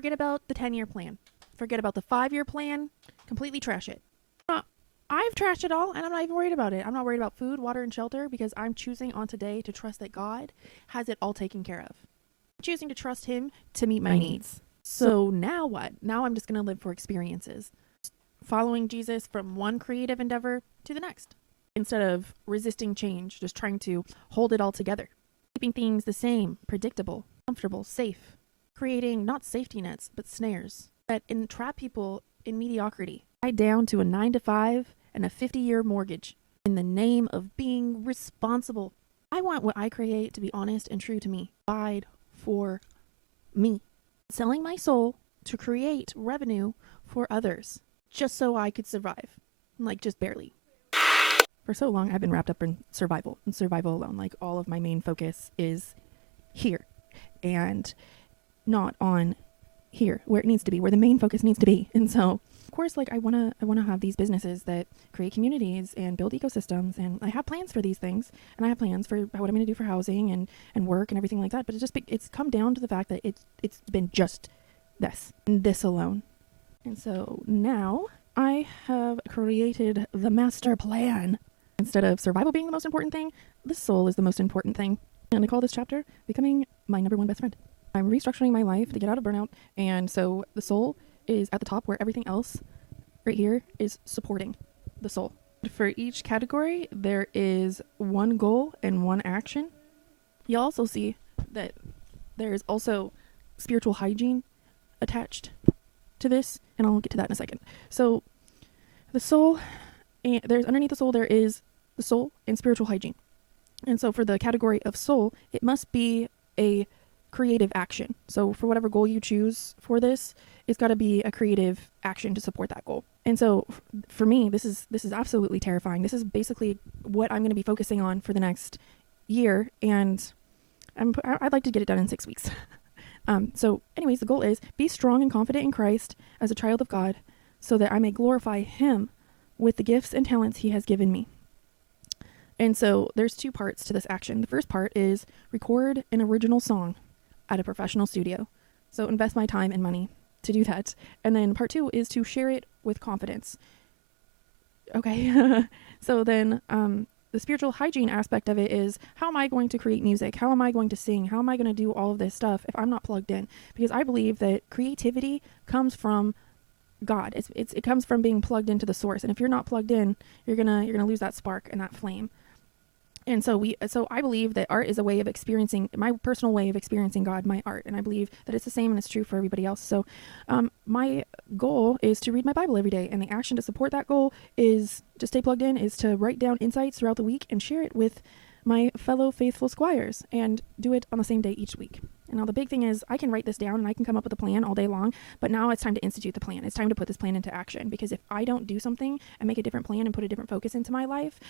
forget about the 10-year plan. Forget about the 5-year plan. Completely trash it. I've trashed it all, and I'm not even worried about it. I'm not worried about food, water, and shelter because I'm choosing on today to trust that God has it all taken care of. I'm choosing to trust Him to meet my needs. So now what? Now I'm just going to live for experiences. Following Jesus from one creative endeavor to the next. Instead of resisting change, just trying to hold it all together. Keeping things the same, predictable, comfortable, safe. Creating not safety nets, but snares that entrap people in mediocrity. Tied down to a 9-to-5 and a 50-year mortgage in the name of being responsible. I want what I create to be honest and true to me. Provide for me. Selling my soul to create revenue for others just so I could survive. Like, just barely. For so long, I've been wrapped up in survival and survival alone. Like, all of my main focus is here and not on here, where it needs to be, where the main focus needs to be. And so, of course, like, I want to have these businesses that create communities and build ecosystems, and I have plans for these things, and I have plans for what I'm going to do for housing and work and everything like that. But it's come down to the fact that it's been just this and this alone. And so now I have created the master plan. Instead of survival being the most important thing, the soul is the most important thing. And I call this chapter Becoming My Number One Best Friend. I'm restructuring my life to get out of burnout, and so the soul is at the top where everything else right here is supporting the soul. For each category, there is one goal and one action. You'll also see that there's also spiritual hygiene attached to this, and I'll get to that in a second. So the soul, and there's underneath the soul, there is the soul and spiritual hygiene. And so for the category of soul, it must be a creative action. So for whatever goal you choose for this, it's got to be a creative action to support that goal. And so for me, this is absolutely terrifying. This is basically what I'm going to be focusing on for the next year, and I'd like to get it done in 6 weeks. So anyways, the goal is be strong and confident in Christ as a child of God so that I may glorify Him with the gifts and talents He has given me. And so there's 2 parts to this action. The first part is record an original song at a professional studio. So invest my time and money to do that. And then part 2 is to share it with confidence. Okay. So then the spiritual hygiene aspect of it is, how am I going to create music? How am I going to sing? How am I going to do all of this stuff if I'm not plugged in? Because I believe that creativity comes from God. It comes from being plugged into the source. And if you're not plugged in, you're gonna lose that spark and that flame. And so I believe that art is a way of experiencing, my personal way of experiencing God, my art. And I believe that it's the same and it's true for everybody else. So my goal is to read my Bible every day. And the action to support that goal is to stay plugged in, is to write down insights throughout the week and share it with my fellow faithful squires and do it on the same day each week. And now the big thing is I can write this down and I can come up with a plan all day long, but now it's time to institute the plan. It's time to put this plan into action, because if I don't do something and make a different plan and put a different focus into my life,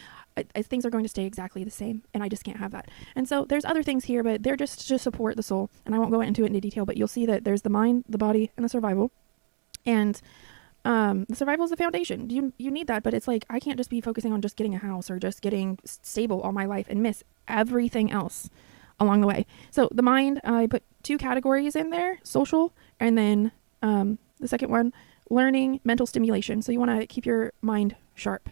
things are going to stay exactly the same, and I just can't have that. And so there's other things here, but they're just to support the soul, and I won't go into it into detail, but you'll see that there's the mind, the body, and the survival. And the survival is the foundation. You need that, but it's like I can't just be focusing on just getting a house or just getting stable all my life and miss everything else along the way. So the mind, I put 2 categories in there: social, and then the second one, learning, mental stimulation. So you want to keep your mind sharp.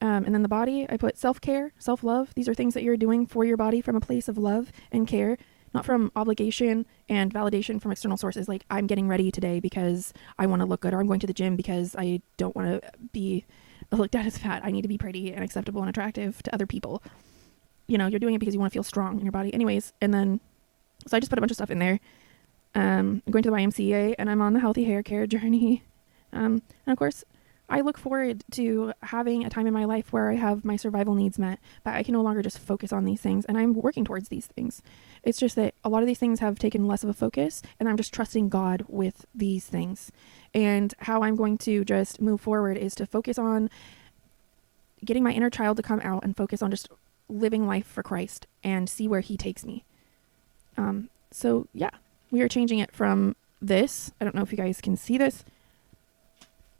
And then the body, I put self-care, self-love. These are things that you're doing for your body from a place of love and care, not from obligation and validation from external sources. Like, I'm getting ready today because I want to look good, or I'm going to the gym because I don't want to be looked at as fat. I need to be pretty and acceptable and attractive to other people. You know, you're doing it because you want to feel strong in your body. Anyways, and then, so I just put a bunch of stuff in there. I'm going to the YMCA, and I'm on the healthy hair care journey. And of course, I look forward to having a time in my life where I have my survival needs met, but I can no longer just focus on these things, and I'm working towards these things. It's just that a lot of these things have taken less of a focus, and I'm just trusting God with these things. And how I'm going to just move forward is to focus on getting my inner child to come out and focus on just living life for Christ and see where He takes me. So yeah, we are changing it from this, I don't know if you guys can see this,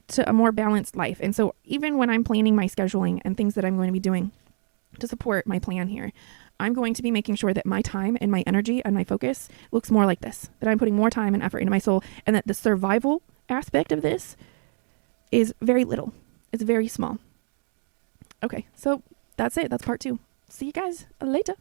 to a more balanced life. And so even when I'm planning my scheduling and things that I'm going to be doing to support my plan here, I'm going to be making sure that my time and my energy and my focus looks more like this, that I'm putting more time and effort into my soul, and that the survival aspect of this is very little. It's very small. Okay, so that's it. That's part 2. See you guys later.